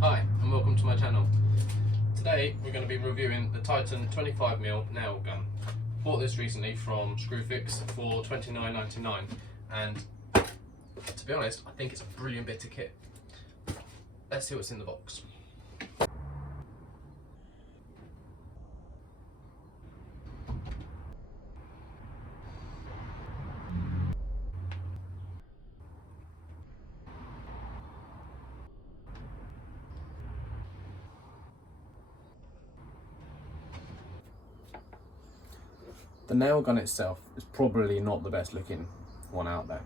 Hi and welcome to my channel. Today we're going to be reviewing the Titan 25mm nail gun. Bought this recently from Screwfix for $29.99 and to be honest I think it's a brilliant bit of kit. Let's see what's in the box. The nail gun itself is probably not the best looking one out there.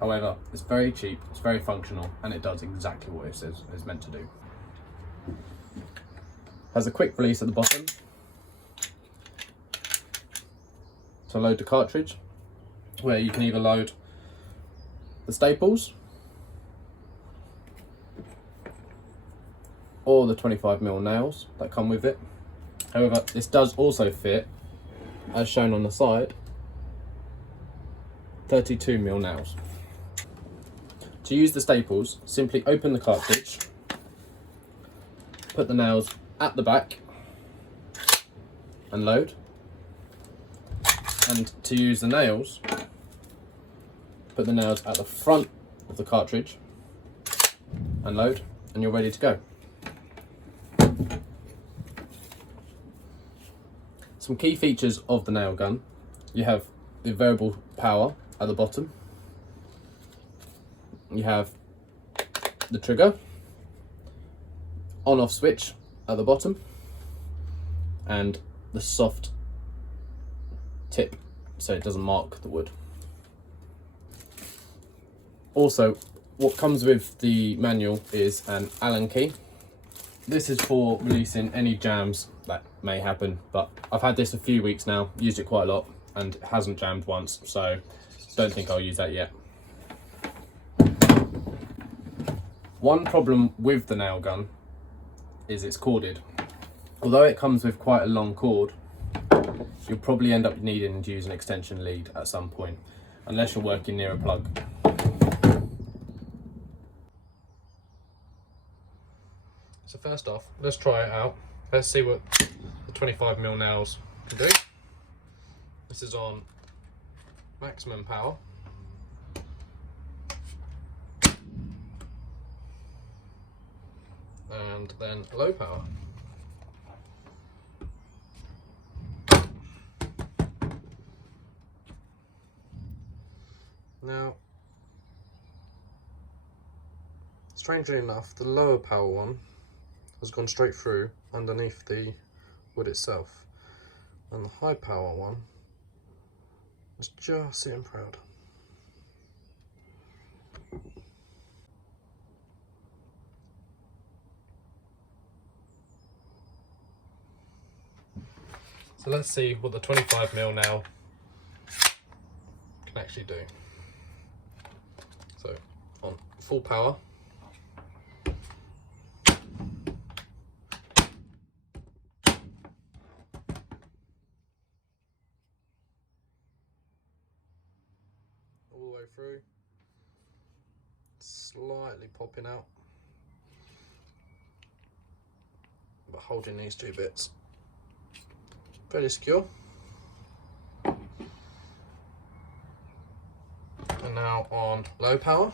However, it's very cheap, it's very functional, and it does exactly what it says it's meant to do. Has a quick release at the bottom to load the cartridge, where you can either load the staples or the 25mm nails that come with it. However, this does also fit, as shown on the side, 32mm nails. To use the staples, simply open the cartridge, put the nails at the back and load. And to use the nails, put the nails at the front of the cartridge and load, and you're ready to go. Some key features of the nail gun: you have the variable power at the bottom, you have the trigger, on-off switch at the bottom, and the soft tip so it doesn't mark the wood. Also, what comes with the manual is an Allen key. This is for releasing any jams that may happen, but I've had this a few weeks now, used it quite a lot, and it hasn't jammed once, so don't think I'll use that yet. One problem with the nail gun is it's corded. Although it comes with quite a long cord, you'll probably end up needing to use an extension lead at some point, unless you're working near a plug. So first off, let's try it out. Let's see what the 25mm nails can do. This is on maximum power. And then low power. Now, strangely enough, the lower power one has gone straight through underneath the wood itself, and the high power one is just sitting proud. So let's see what the 25mm nail can actually do. So on full power, all the way through, slightly popping out, but holding these two bits fairly secure. And now on low power,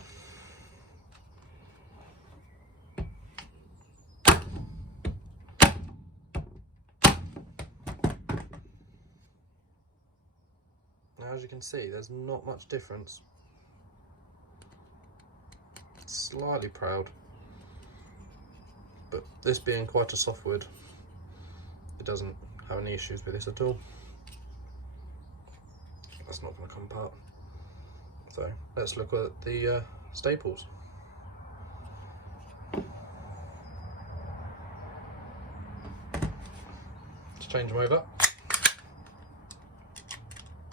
now as you can see, there's not much difference. It's slightly proud, but this being quite a soft wood, it doesn't have any issues with this at all. That's not going to come apart. So let's look at the staples. To change them over,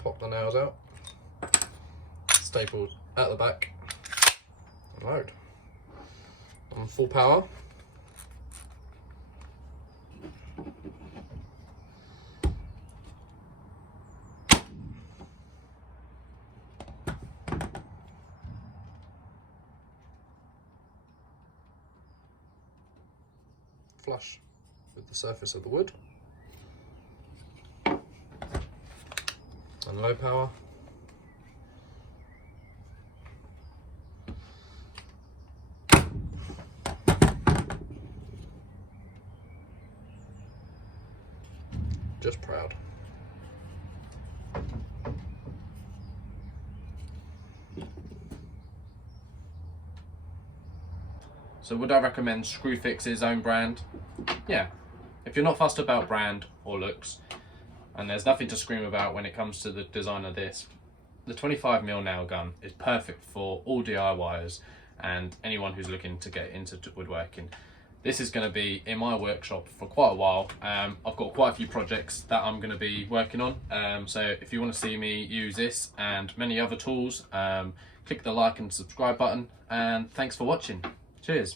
pop the nails out, staples at the back, and load. On full power, flush with the surface of the wood. And low power. Just proud. So would I recommend Screwfix's own brand? Yeah. If you're not fussed about brand or looks, and there's nothing to scream about when it comes to the design of this, the 25mm nail gun is perfect for all DIYers and anyone who's looking to get into woodworking. This is going to be in my workshop for quite a while. I've got quite a few projects that I'm going to be working on. So if you want to see me use this and many other tools, click the like and subscribe button, and thanks for watching. Cheers.